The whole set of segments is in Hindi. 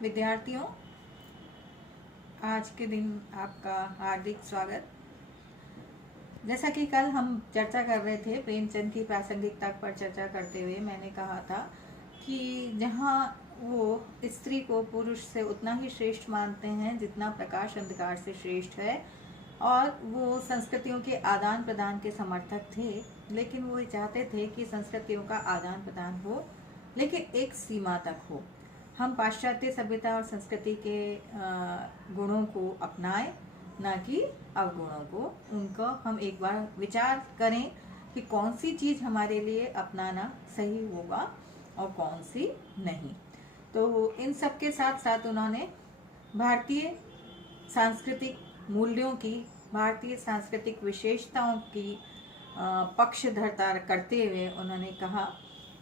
विद्यार्थियों, आज के दिन आपका हार्दिक स्वागत। जैसा कि कल हम चर्चा कर रहे थे, प्रेमचंद की प्रासंगिकता पर चर्चा करते हुए मैंने कहा था कि जहाँ वो स्त्री को पुरुष से उतना ही श्रेष्ठ मानते हैं जितना प्रकाश अंधकार से श्रेष्ठ है, और वो संस्कृतियों के आदान प्रदान के समर्थक थे, लेकिन वो चाहते थे कि संस्कृतियों का आदान प्रदान हो, लेकिन एक सीमा तक हो। हम पाश्चात्य सभ्यता और संस्कृति के गुणों को अपनाएं, ना कि अवगुणों को। उनको हम एक बार विचार करें कि कौन सी चीज़ हमारे लिए अपनाना सही होगा और कौन सी नहीं। तो इन सब के साथ साथ उन्होंने भारतीय सांस्कृतिक मूल्यों की, भारतीय सांस्कृतिक विशेषताओं की पक्षधरता करते हुए उन्होंने कहा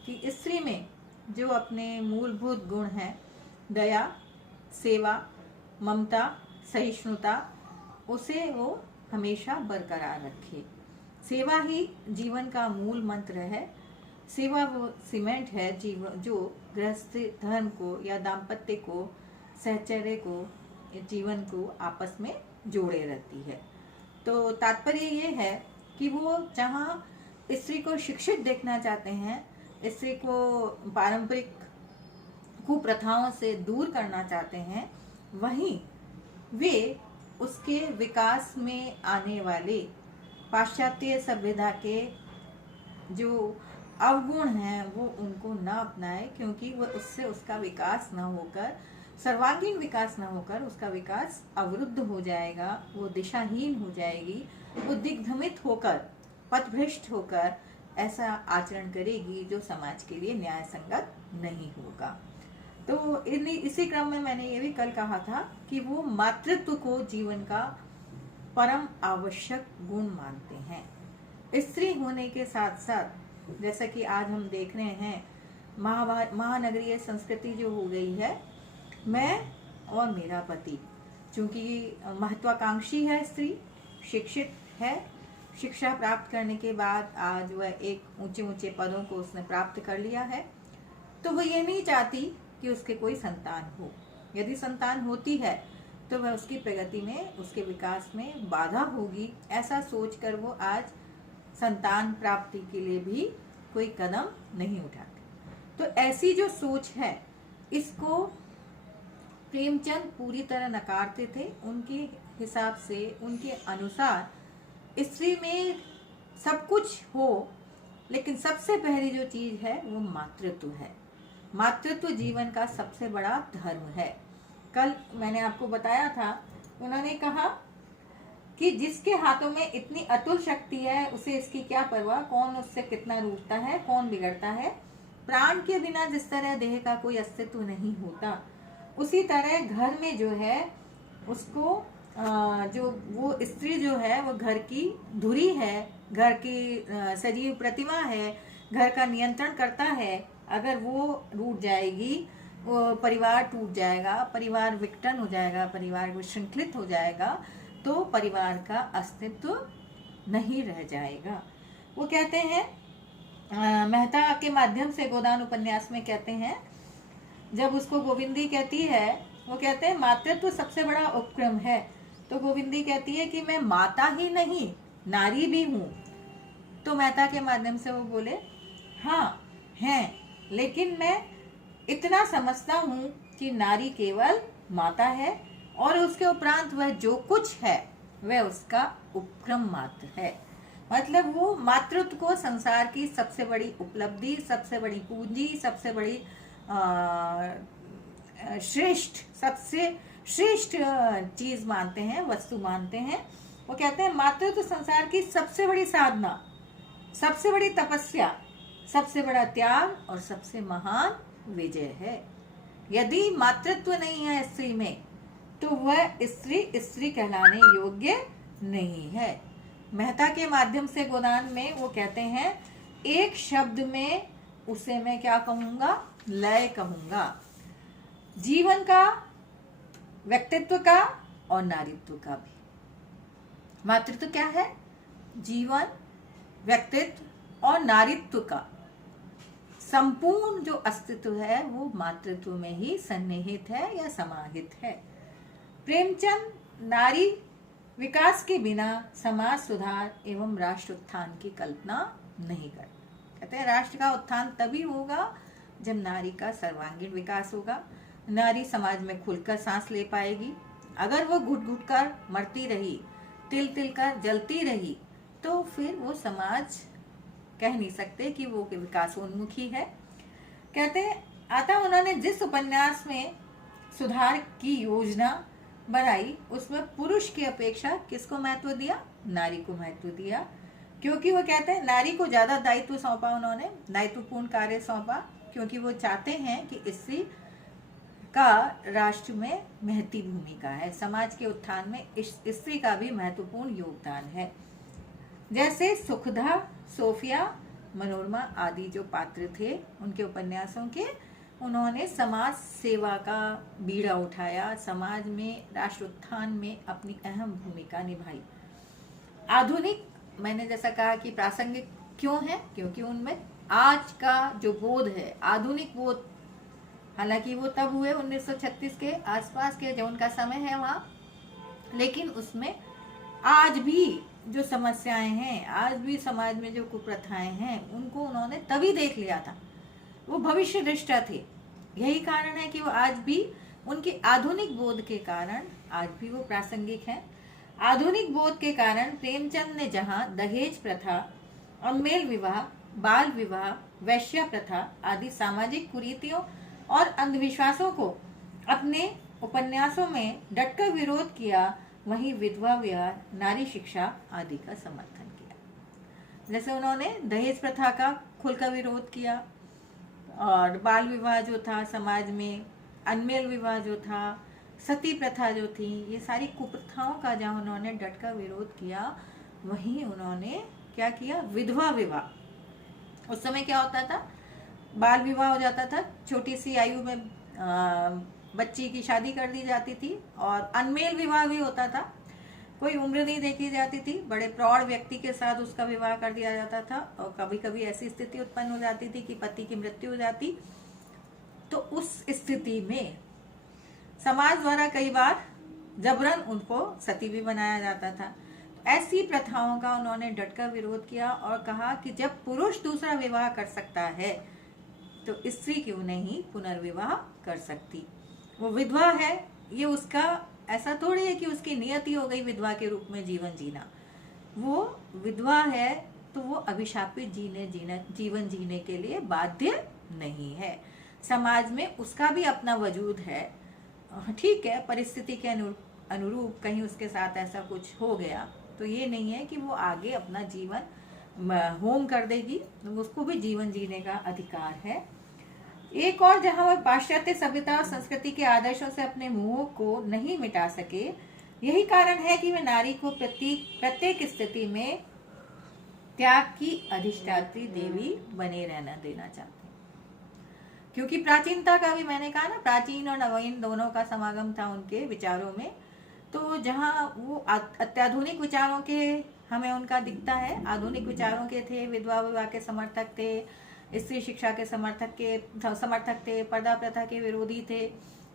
कि स्त्री में जो अपने मूलभूत गुण हैं, दया, सेवा, ममता, सहिष्णुता, उसे वो हमेशा बरकरार रखे। सेवा ही जीवन का मूल मंत्र है। सेवा वो सीमेंट है जीवन, जो गृहस्थ धर्म को या दाम्पत्य को, सहचर्य को, जीवन को आपस में जोड़े रहती है। तो तात्पर्य ये है कि वो जहाँ स्त्री को शिक्षित देखना चाहते हैं, स्त्री को पारंपरिक कुप्रथाओं से दूर करना चाहते हैं, वहीं वे उसके विकास में आने वाले पाश्चात्य सभ्यता के जो अवगुण हैं वो उनको न अपनाए, क्योंकि वह उससे उसका विकास न होकर, सर्वांगीण विकास न होकर, उसका विकास अवरुद्ध हो जाएगा, वो दिशाहीन हो जाएगी, वो दिग्भ्रमित होकर, पथभ्रष्ट होकर ऐसा आचरण करेगी जो समाज के लिए न्याय संगत नहीं होगा। तो इसी क्रम में मैंने ये भी कल कहा था कि वो मातृत्व को जीवन का परम आवश्यक गुण मानते हैं। स्त्री होने के साथ साथ, जैसा कि आज हम देख रहे हैं, महानगरीय संस्कृति जो हो गई है, मैं और मेरा पति, चूंकि महत्वाकांक्षी है, स्त्री शिक्षित है, शिक्षा प्राप्त करने के बाद आज वह एक ऊंचे ऊंचे पदों को उसने प्राप्त कर लिया है, तो वह ये नहीं चाहती कि उसके कोई संतान हो। यदि संतान होती है तो वह उसकी प्रगति में, उसके विकास में बाधा होगी, ऐसा सोचकर वो आज संतान प्राप्ति के लिए भी कोई कदम नहीं उठाते। तो ऐसी जो सोच है, इसको प्रेमचंद पूरी तरह नकारते थे। उनके हिसाब से, उनके अनुसार स्त्री में सब कुछ हो, लेकिन सबसे पहली जो चीज है वो मातृत्व है। मातृत्व जीवन का सबसे बड़ा धर्म है। कल मैंने आपको बताया था, उन्होंने कहा कि जिसके हाथों में इतनी अतुल शक्ति है, उसे इसकी क्या परवाह, कौन उससे कितना रूठता है, कौन बिगड़ता है। प्राण के बिना जिस तरह देह का कोई अस्तित्व नहीं होता, उसी तरह घर में जो है उसको जो वो स्त्री जो है वो घर की धुरी है, घर की सजीव प्रतिमा है, घर का नियंत्रण करता है। अगर वो रूठ जाएगी, वो परिवार टूट जाएगा, परिवार विघटन हो जाएगा, परिवार विशृंखलित हो जाएगा, तो परिवार का अस्तित्व नहीं रह जाएगा। वो कहते हैं, मेहता के माध्यम से गोदान उपन्यास में कहते हैं, जब उसको गोविंदी कहती है, वो कहते हैं मातृत्व सबसे बड़ा उपक्रम है, तो गोविंदी कहती है कि मैं माता ही नहीं, नारी भी हूँ। तो मेहता के माध्यम से वो बोले, हाँ हैं, लेकिन मैं इतना समझता हूँ कि नारी केवल माता है, और उसके उपरांत वह जो कुछ है वह उसका उपक्रम मात्र है। मतलब वो मातृत्व को संसार की सबसे बड़ी उपलब्धि, सबसे बड़ी पूंजी, सबसे बड़ी श्रेष्ठ, सबसे श्रेष्ठ चीज मानते हैं, वस्तु मानते हैं। वो कहते हैं मातृत्व संसार की सबसे बड़ी साधना, सबसे बड़ी तपस्या, सबसे बड़ा त्याग और सबसे महान विजय है। यदि मातृत्व नहीं है स्त्री में, तो वह स्त्री स्त्री कहलाने योग्य नहीं है। मेहता के माध्यम से गोदान में वो कहते हैं, एक शब्द में उसे मैं क्या कहूंगा, लय कहूंगा। जीवन का, व्यक्तित्व का और नारीत्व का भी। मातृत्व क्या है? जीवन, व्यक्तित्व और नारीत्व का संपूर्ण जो अस्तित्व है वो मातृत्व में ही सन्निहित है या समाहित है। प्रेमचंद नारी विकास के बिना समाज सुधार एवं राष्ट्र उत्थान की कल्पना नहीं करते। कहते हैं राष्ट्र का उत्थान तभी होगा जब नारी का सर्वांगीण विकास होगा, नारी समाज में खुलकर सांस ले पाएगी। अगर वो घुट घुट कर मरती रही, तिल तिल कर जलती रही, तो फिर वो समाज कह नहीं सकते कि वो विकासोन्मुखी है। कहते हैं अतः उन्होंने जिस उपन्यास में सुधार की योजना बनाई उसमें पुरुष की अपेक्षा किसको महत्व दिया? नारी को महत्व दिया, क्योंकि वो कहते हैं नारी को ज्यादा दायित्व सौंपा, उन्होंने दायित्वपूर्ण कार्य सौंपा, क्योंकि वो चाहते हैं कि स्त्री का राष्ट्र में महती भूमिका है, समाज के उत्थान में स्त्री का भी महत्वपूर्ण योगदान है। जैसे सुखदा, सोफिया, मनोरमा आदि जो पात्र थे उनके उपन्यासों के, उन्होंने समाज सेवा का बीड़ा उठाया, समाज में राष्ट्र उत्थान में अपनी अहम भूमिका निभाई। आधुनिक, मैंने जैसा कहा कि प्रासंगिक क्यों है, क्योंकि उनमें आज का जो बोध है, आधुनिक बोध, हालांकि वो तब हुए 1936 के आसपास के जो उनका समय है वहाँ, लेकिन उसमें आज भी जो समस्याएं हैं, आज भी समाज में जो कुप्रथाएं हैं, उनको उन्होंने तभी देख लिया था। वो भविष्य दृष्टा थे। यही कारण है कि वो आज भी उनके आधुनिक बोध के कारण आज भी वो प्रासंगिक हैं। आधुनिक बोध के कारण प्रेमचंद ने जहाँ दहेज प्रथा, अनमेल विवाह, बाल विवाह, वैश्या प्रथा आदि सामाजिक कुरीतियों और अंधविश्वासों को अपने उपन्यासों में डटकर विरोध किया, वहीं विधवा विवाह, नारी शिक्षा आदि का समर्थन किया। जैसे उन्होंने दहेज प्रथा का खुलकर विरोध किया, और बाल विवाह जो था समाज में, अनमेल विवाह जो था, सती प्रथा जो थी, ये सारी कुप्रथाओं का जहाँ उन्होंने डटकर विरोध किया, वहीं उन्होंने क्या किया? विधवा विवाह। उस समय क्या होता था? बाल विवाह हो जाता था, छोटी सी आयु में बच्ची की शादी कर दी जाती थी, और अनमेल विवाह भी होता था, कोई उम्र नहीं देखी जाती थी, बड़े प्रौढ़ व्यक्ति के साथ उसका विवाह कर दिया जाता था, और कभी कभी ऐसी स्थिति उत्पन्न हो जाती थी कि पति की मृत्यु हो जाती, तो उस स्थिति में समाज द्वारा कई बार जबरन उनको सती भी बनाया जाता था। ऐसी प्रथाओं का उन्होंने डटकर विरोध किया और कहा कि जब पुरुष दूसरा विवाह कर सकता है तो स्त्री क्यों नहीं पुनर्विवाह कर सकती? वो विधवा है, ये उसका ऐसा थोड़ी है कि उसकी नियति हो गई विधवा के रूप में जीवन जीना। वो विधवा है तो वो अभिशापित जीवन जीने के लिए बाध्य नहीं है। समाज में उसका भी अपना वजूद है, ठीक है, परिस्थिति के अनुरूप कहीं उसके साथ ऐसा कुछ हो गया तो ये नहीं है कि वो आगे अपना जीवन होम कर देगी, उसको भी जीवन जीने का अधिकार है। एक और, जहां वह पाश्चात्य सभ्यता और संस्कृति के आदर्शों से अपने मोह को नहीं मिटा सके, यही कारण है कि वे नारी को प्रत्येक स्थिति में त्याग की अधिष्ठात्री देवी बने रहना देना चाहते हैं। क्योंकि प्राचीनता का भी मैंने कहा ना, प्राचीन और नवीन दोनों का समागम था उनके विचारों में, तो जहाँ वो अत्याधुनिक विचारों के हमें उनका दिखता है, आधुनिक विचारों के थे, विधवा विवाह के समर्थक थे, स्त्री शिक्षा के समर्थक थे, पर्दा प्रथा के विरोधी थे,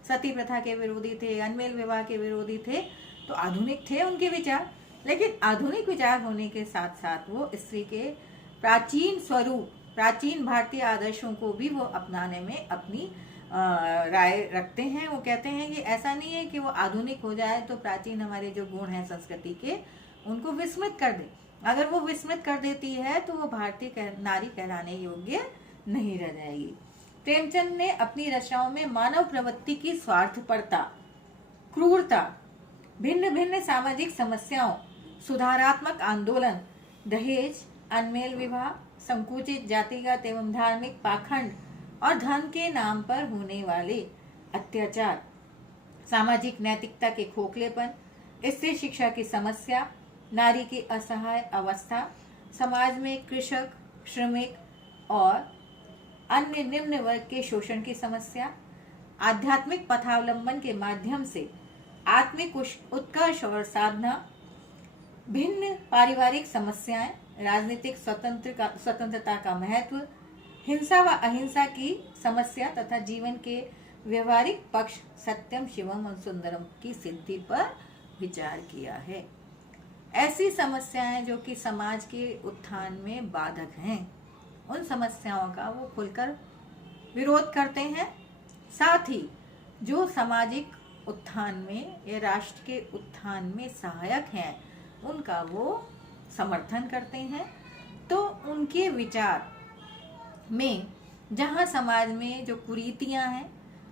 सती प्रथा के विरोधी थे, अनमेल विवाह के विरोधी थे, तो आधुनिक थे उनके विचार। लेकिन आधुनिक विचार होने के साथ साथ वो स्त्री के प्राचीन स्वरूप, प्राचीन भारतीय आदर्शों को भी वो अपनाने में अपनी राय रखते हैं। वो कहते हैं कि ऐसा नहीं है कि वो आधुनिक हो जाए तो प्राचीन हमारे जो गुण हैं संस्कृति के उनको विस्मृत कर दे। अगर वो विस्मृत कर देती है तो वो भारतीय नारी कहलाने योग्य नहीं रह जाएगी। प्रेमचंद ने अपनी रचनाओं में मानव प्रवृत्ति की स्वार्थपरता, क्रूरता, भिन्न भिन्न सामाजिक समस्याओं, सुधारात्मक आंदोलन, दहेज, अनमेल विवाह, संकुचित जातिगत एवं धार्मिक पाखंड और धन के नाम पर होने वाले अत्याचार, सामाजिक नैतिकता के खोखलेपन, स्त्री शिक्षा की समस्या, नारी की असहाय अवस्था, समाज में कृषक, श्रमिक और अन्य निम्न वर्ग के शोषण की समस्या, आध्यात्मिक पथावलंबन के माध्यम से आत्मिक उत्कर्ष और साधना, भिन्न पारिवारिक समस्याएं, राजनीतिक स्वतंत्रता का महत्व, हिंसा व अहिंसा की समस्या तथा जीवन के व्यवहारिक पक्ष सत्यम शिवम और सुंदरम की सिद्धि पर विचार किया है। ऐसी समस्याएं जो कि समाज के उत्थान में बाधक हैं, उन समस्याओं का वो खुलकर विरोध करते हैं। साथ ही जो सामाजिक उत्थान में या राष्ट्र के उत्थान में सहायक हैं, उनका वो समर्थन करते हैं। तो उनके विचार में जहाँ समाज में जो कुरीतियाँ हैं,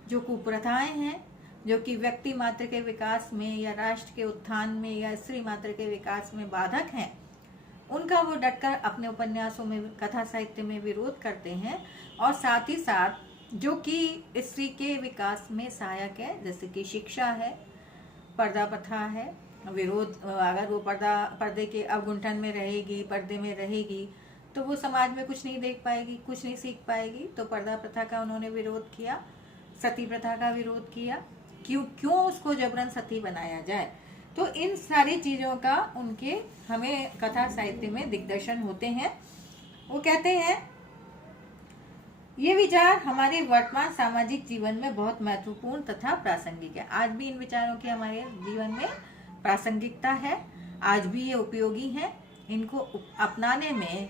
जो कुप्रथाएं हैं, जो कि व्यक्ति मात्र के विकास में या राष्ट्र के उत्थान में या स्त्री मात्र के विकास में बाधक हैं, उनका वो डटकर अपने उपन्यासों में, कथा साहित्य में विरोध करते हैं। और साथ ही साथ जो कि स्त्री के विकास में सहायक है, जैसे कि शिक्षा है, पर्दा प्रथा है, विरोध, अगर वो पर्दे के अवगुंठन में रहेगी, पर्दे में रहेगी, तो वो समाज में कुछ नहीं देख पाएगी, कुछ नहीं सीख पाएगी। तो पर्दा प्रथा का उन्होंने विरोध किया, सती प्रथा का विरोध किया। क्यों उसको जबरन सती बनाया जाए। तो इन सारी चीज़ों का उनके हमें कथा साहित्य में दिग्दर्शन होते हैं। वो कहते हैं ये विचार हमारे वर्तमान सामाजिक जीवन में बहुत महत्वपूर्ण तथा प्रासंगिक है। आज भी इन विचारों की हमारे जीवन में प्रासंगिकता है, आज भी ये उपयोगी है। इनको अपनाने में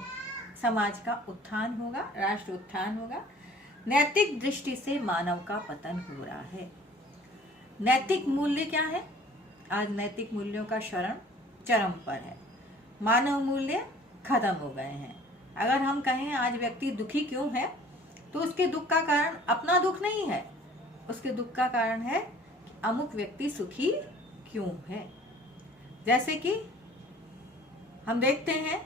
समाज का उत्थान होगा, राष्ट्र उत्थान होगा। नैतिक दृष्टि से मानव का पतन हो रहा है। नैतिक मूल्य क्या है? आज नैतिक मूल्यों का क्षरण चरम पर है। मानव मूल्य खत्म हो गए हैं। अगर हम कहें आज व्यक्ति दुखी क्यों है, तो उसके दुख का कारण अपना दुख नहीं है, उसके दुख का कारण है कि अमुक व्यक्ति सुखी क्यों है। जैसे कि हम देखते हैं,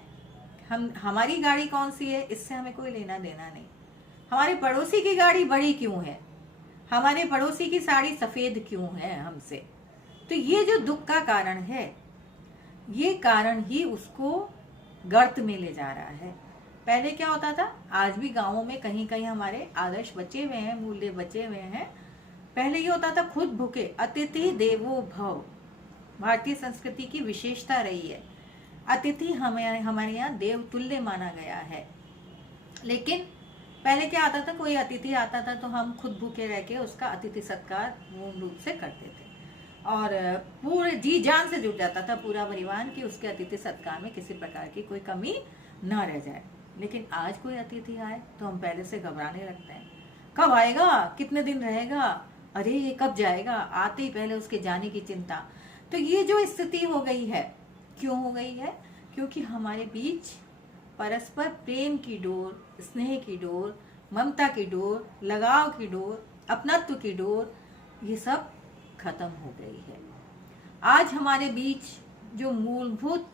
हमारी गाड़ी कौन सी है, इससे हमें कोई लेना देना नहीं। हमारे पड़ोसी की गाड़ी बड़ी क्यों है, हमारे पड़ोसी की साड़ी सफेद क्यों है हमसे। तो ये जो दुख का कारण है, ये कारण ही उसको गर्त में ले जा रहा है। पहले क्या होता था, आज भी गांवों में कहीं कहीं हमारे आदर्श बचे हुए हैं, मूल्य बचे हुए हैं। पहले ये होता था खुद भूखे, अतिथि देवो भव, भारतीय संस्कृति की विशेषता रही है। अतिथि हमारे यहाँ देव तुल्य माना गया है। लेकिन पहले क्या आता था, कोई अतिथि आता था तो हम खुद भूखे रह के उसका अतिथि सत्कार पूर्ण रूप से करते थे और पूरे जी जान से जुट जाता था पूरा परिवार कि उसके अतिथि सत्कार में किसी प्रकार की कोई कमी ना रह जाए। लेकिन आज कोई अतिथि आए तो हम पहले से घबराने लगते हैं, कब आएगा, कितने दिन रहेगा, अरे ये कब जाएगा, आते ही पहले उसके जाने की चिंता। तो ये जो स्थिति हो गई है, क्यों हो गई है? क्योंकि हमारे बीच परस्पर प्रेम की डोर, स्नेह की डोर, ममता की डोर, लगाव की डोर, अपनत्व की डोर, ये सब खत्म हो गई है। आज हमारे बीच जो मूलभूत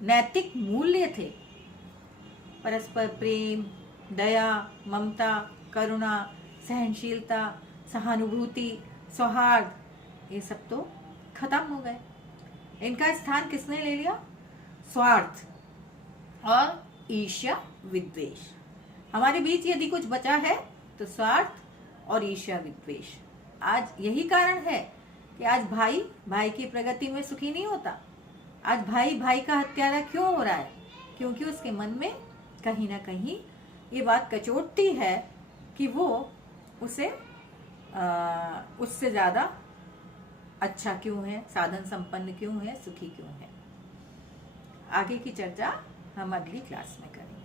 नैतिक मूल्य थे, परस्पर प्रेम, दया, ममता, करुणा, सहनशीलता, सहानुभूति, सौहार्द, ये सब तो खत्म हो गए। इनका स्थान किसने ले लिया? स्वार्थ और ईर्ष्या विद्वेष। हमारे बीच यदि कुछ बचा है तो स्वार्थ और ईर्ष्या विद्वेष। आज यही कारण है कि आज भाई भाई की प्रगति में सुखी नहीं होता। आज भाई भाई का हत्यारा क्यों हो रहा है? क्योंकि उसके मन में कहीं ना कहीं ये बात कचोटती है कि वो उसे उससे ज़्यादा अच्छा क्यों है, साधन संपन्न क्यों है, सुखी क्यों है। आगे की चर्चा हम अगली क्लास में करेंगे।